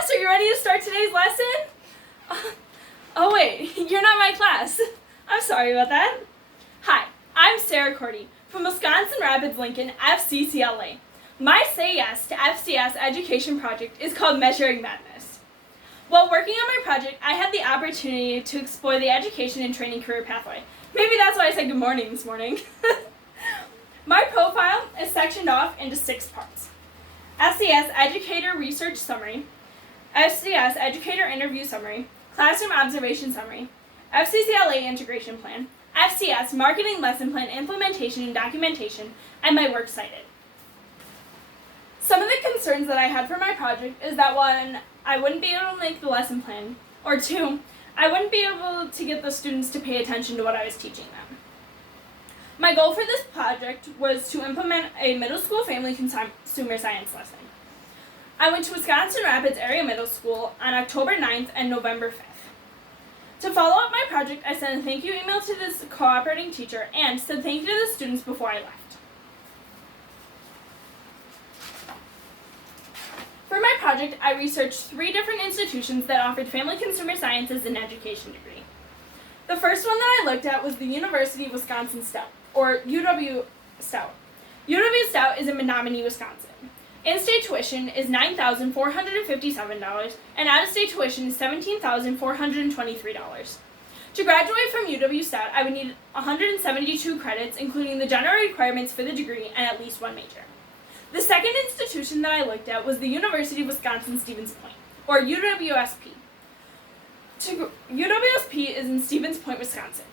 class, are you ready to start today's lesson? Oh wait, you're not my class. I'm sorry about that. Hi, I'm Sarah Korte from Wisconsin Rapids-Lincoln FCCLA. My Say Yes to FCS education project is called Measuring Madness. While working on my project, I had the opportunity to explore the education and training career pathway. Maybe that's why I said good morning this morning. My profile is sectioned off into 6 parts. FCS Educator Research Summary, FCS Educator Interview Summary, Classroom Observation Summary, FCCLA Integration Plan, FCS Marketing Lesson Plan Implementation and Documentation, and my works cited. Some of the concerns that I had for my project is that 1, I wouldn't be able to make the lesson plan, or 2, I wouldn't be able to get the students to pay attention to what I was teaching them. My goal for this project was to implement a middle school family consumer science lesson. I went to Wisconsin Rapids Area Middle School on October 9th and November 5th. To follow up my project, I sent a thank you email to this cooperating teacher and said thank you to the students before I left. For my project, I researched 3 different institutions that offered family consumer sciences and education degree. The first one that I looked at was the University of Wisconsin Stout, or UW-Stout. UW-Stout is in Menominee, Wisconsin. In-state tuition is $9,457, and out-of-state tuition is $17,423. To graduate from UW-Stout, I would need 172 credits, including the general requirements for the degree and at least 1 major. The second institution that I looked at was the University of Wisconsin-Stevens Point, or UWSP. UWSP is in Stevens Point, Wisconsin.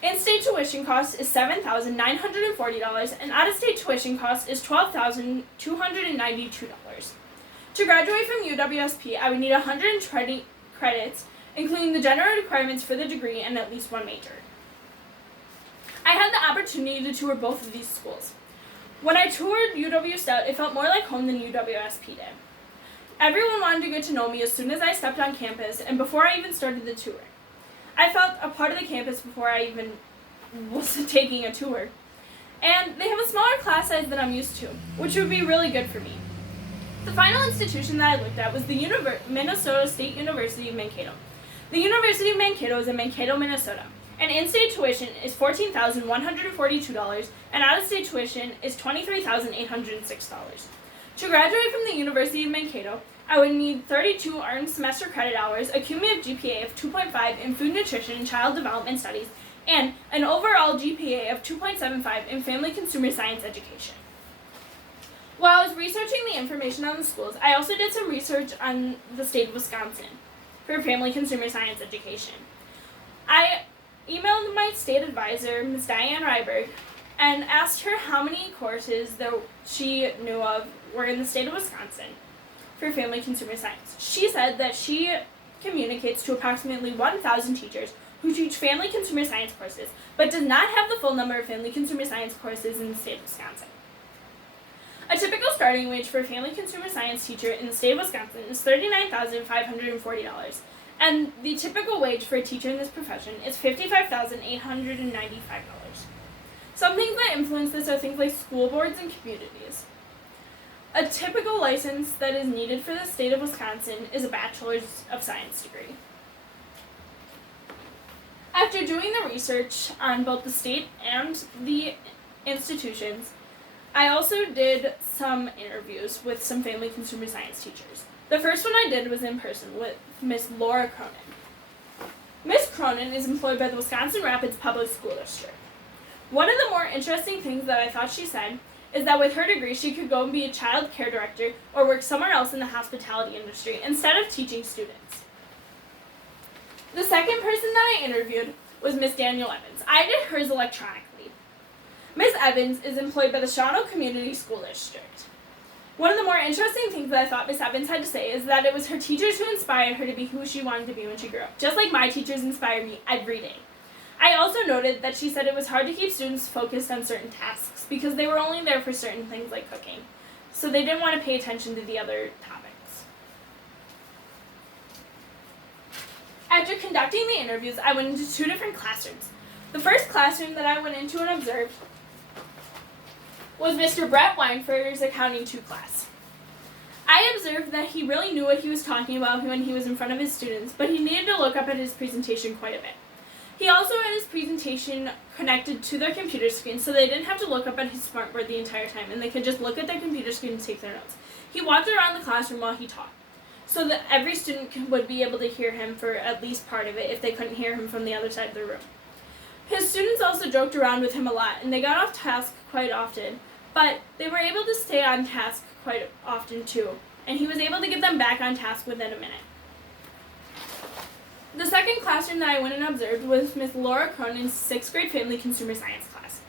In-state tuition cost is $7,940, and out-of-state tuition cost is $12,292. To graduate from UWSP, I would need 120 credits, including the general requirements for the degree and at least 1 major. I had the opportunity to tour both of these schools. When I toured UW-Stout, it felt more like home than UWSP did. Everyone wanted to get to know me as soon as I stepped on campus and before I even started the tour. I felt a part of the campus before I even was taking a tour. And they have a smaller class size than I'm used to, which would be really good for me. The final institution that I looked at was the Minnesota State University of Mankato. The University of Mankato is in Mankato, Minnesota, and in-state tuition is $14,142, and out-of-state tuition is $23,806. To graduate from the University of Mankato, I would need 32 earned semester credit hours, a cumulative GPA of 2.5 in food nutrition and child development studies, and an overall GPA of 2.75 in family consumer science education. While I was researching the information on the schools, I also did some research on the state of Wisconsin for family consumer science education. I emailed my state advisor, Ms. Diane Ryberg, and asked her how many courses that she knew of were in the state of Wisconsin for family consumer science. She said that she communicates to approximately 1,000 teachers who teach family consumer science courses, but does not have the full number of family consumer science courses in the state of Wisconsin. A typical starting wage for a family consumer science teacher in the state of Wisconsin is $39,540, and the typical wage for a teacher in this profession is $55,895. Some things that influence this are things like school boards and communities. A typical license that is needed for the state of Wisconsin is a Bachelor's of Science degree. After doing the research on both the state and the institutions, I also did some interviews with some family consumer science teachers. The first one I did was in person with Miss Laura Cronin. Miss Cronin is employed by the Wisconsin Rapids Public School District. One of the more interesting things that I thought she said is that with her degree, she could go and be a child care director or work somewhere else in the hospitality industry instead of teaching students. The second person that I interviewed was Miss Danielle Evans. I did hers electronically. Miss Evans is employed by the Shawano Community School District. One of the more interesting things that I thought Miss Evans had to say is that it was her teachers who inspired her to be who she wanted to be when she grew up, just like my teachers inspire me every day. I also noted that she said it was hard to keep students focused on certain tasks because they were only there for certain things like cooking, so they didn't want to pay attention to the other topics. After conducting the interviews, I went into 2 different classrooms. The first classroom that I went into and observed was Mr. Brett Weinfer's Accounting 2 class. I observed that he really knew what he was talking about when he was in front of his students, but he needed to look up at his presentation quite a bit. He also had his presentation connected to their computer screen, so they didn't have to look up at his smartboard the entire time, and they could just look at their computer screen and take their notes. He walked around the classroom while he taught, so that every student would be able to hear him for at least part of it if they couldn't hear him from the other side of the room. His students also joked around with him a lot, and they got off task quite often, but they were able to stay on task quite often too, and he was able to get them back on task within a minute. The second classroom that I went and observed was Miss Laura Cronin's 6th grade family consumer science class.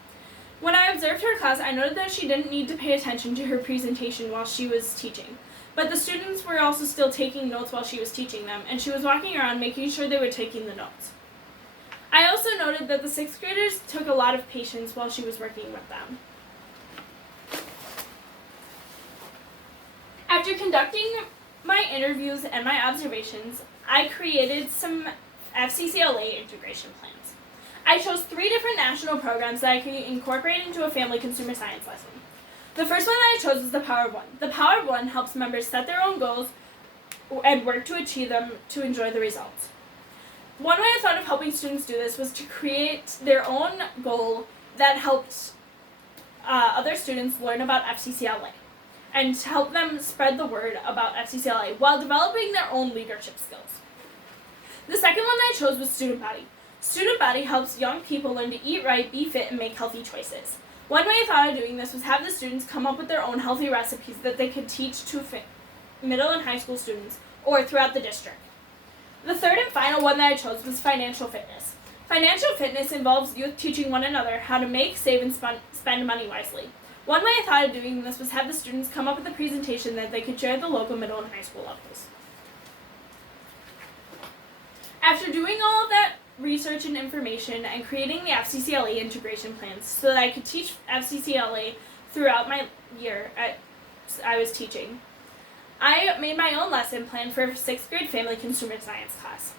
When I observed her class, I noted that she didn't need to pay attention to her presentation while she was teaching, but the students were also still taking notes while she was teaching them, and she was walking around making sure they were taking the notes. I also noted that the 6th graders took a lot of patience while she was working with them. After conducting my interviews and my observations, I created some FCCLA integration plans. I chose 3 different national programs that I could incorporate into a family consumer science lesson. The first one that I chose was the Power of One. The Power of One helps members set their own goals and work to achieve them to enjoy the results. One way I thought of helping students do this was to create their own goal that helped other students learn about FCCLA and to help them spread the word about FCCLA while developing their own leadership skills. The second one that I chose was Student Body. Student Body helps young people learn to eat right, be fit, and make healthy choices. One way I thought of doing this was have the students come up with their own healthy recipes that they could teach to middle and high school students or throughout the district. The third and final one that I chose was Financial Fitness. Financial fitness involves youth teaching one another how to make, save, and spend money wisely. One way I thought of doing this was have the students come up with a presentation that they could share at the local middle and high school levels. After doing all of that research and information and creating the FCCLA integration plans so that I could teach FCCLA throughout my year I was teaching, I made my own lesson plan for 6th grade family consumer science class.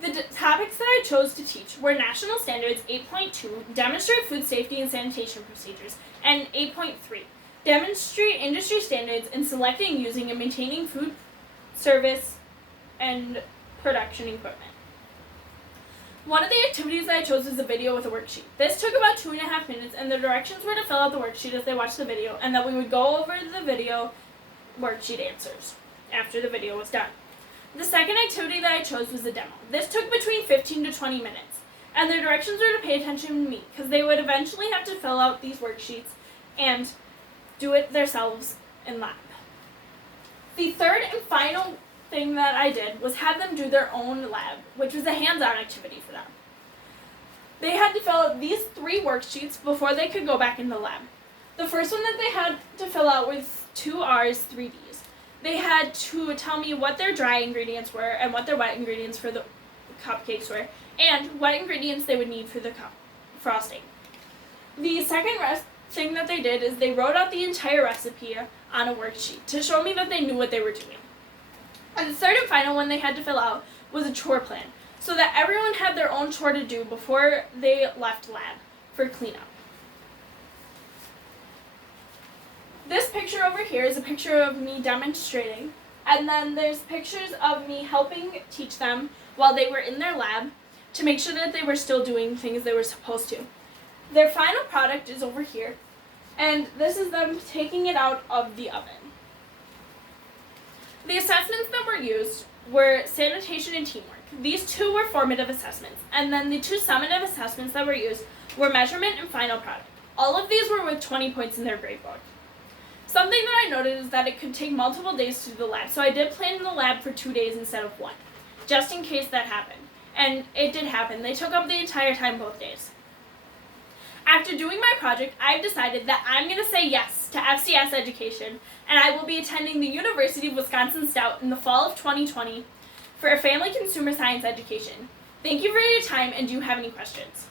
The topics that I chose to teach were National Standards 8.2, Demonstrate Food Safety and Sanitation Procedures, and 8.3, Demonstrate Industry Standards in Selecting, Using, and Maintaining Food Service and Production Equipment. One of the activities that I chose was a video with a worksheet. This took about 2.5 minutes, and the directions were to fill out the worksheet as they watched the video, and that we would go over the video worksheet answers after the video was done. The second activity that I chose was a demo. This took between 15 to 20 minutes, and the directions were to pay attention to me, because they would eventually have to fill out these worksheets and do it themselves in lab. The third and final thing that I did was have them do their own lab, which was a hands-on activity for them. They had to fill out these 3 worksheets before they could go back in the lab. The first one that they had to fill out was 2 R's, 3 D's. They had to tell me what their dry ingredients were and what their wet ingredients for the cupcakes were, and what ingredients they would need for the frosting. The second thing that they did is they wrote out the entire recipe on a worksheet to show me that they knew what they were doing. And the third and final one they had to fill out was a chore plan, so that everyone had their own chore to do before they left lab for cleanup. This picture over here is a picture of me demonstrating, and then there's pictures of me helping teach them while they were in their lab to make sure that they were still doing things they were supposed to. Their final product is over here, and this is them taking it out of the oven. The assessments that were used were sanitation and teamwork. These 2 were formative assessments, and then the 2 summative assessments that were used were measurement and final product. All of these were with 20 points in their grade book. Something that I noted is that it could take multiple days to do the lab, so I did plan the lab for 2 days instead of 1, just in case that happened. And it did happen. They took up the entire time both days. After doing my project, I've decided that I'm going to say yes to FCS education, and I will be attending the University of Wisconsin Stout in the fall of 2020 for a family consumer science education. Thank you for your time, and do you have any questions?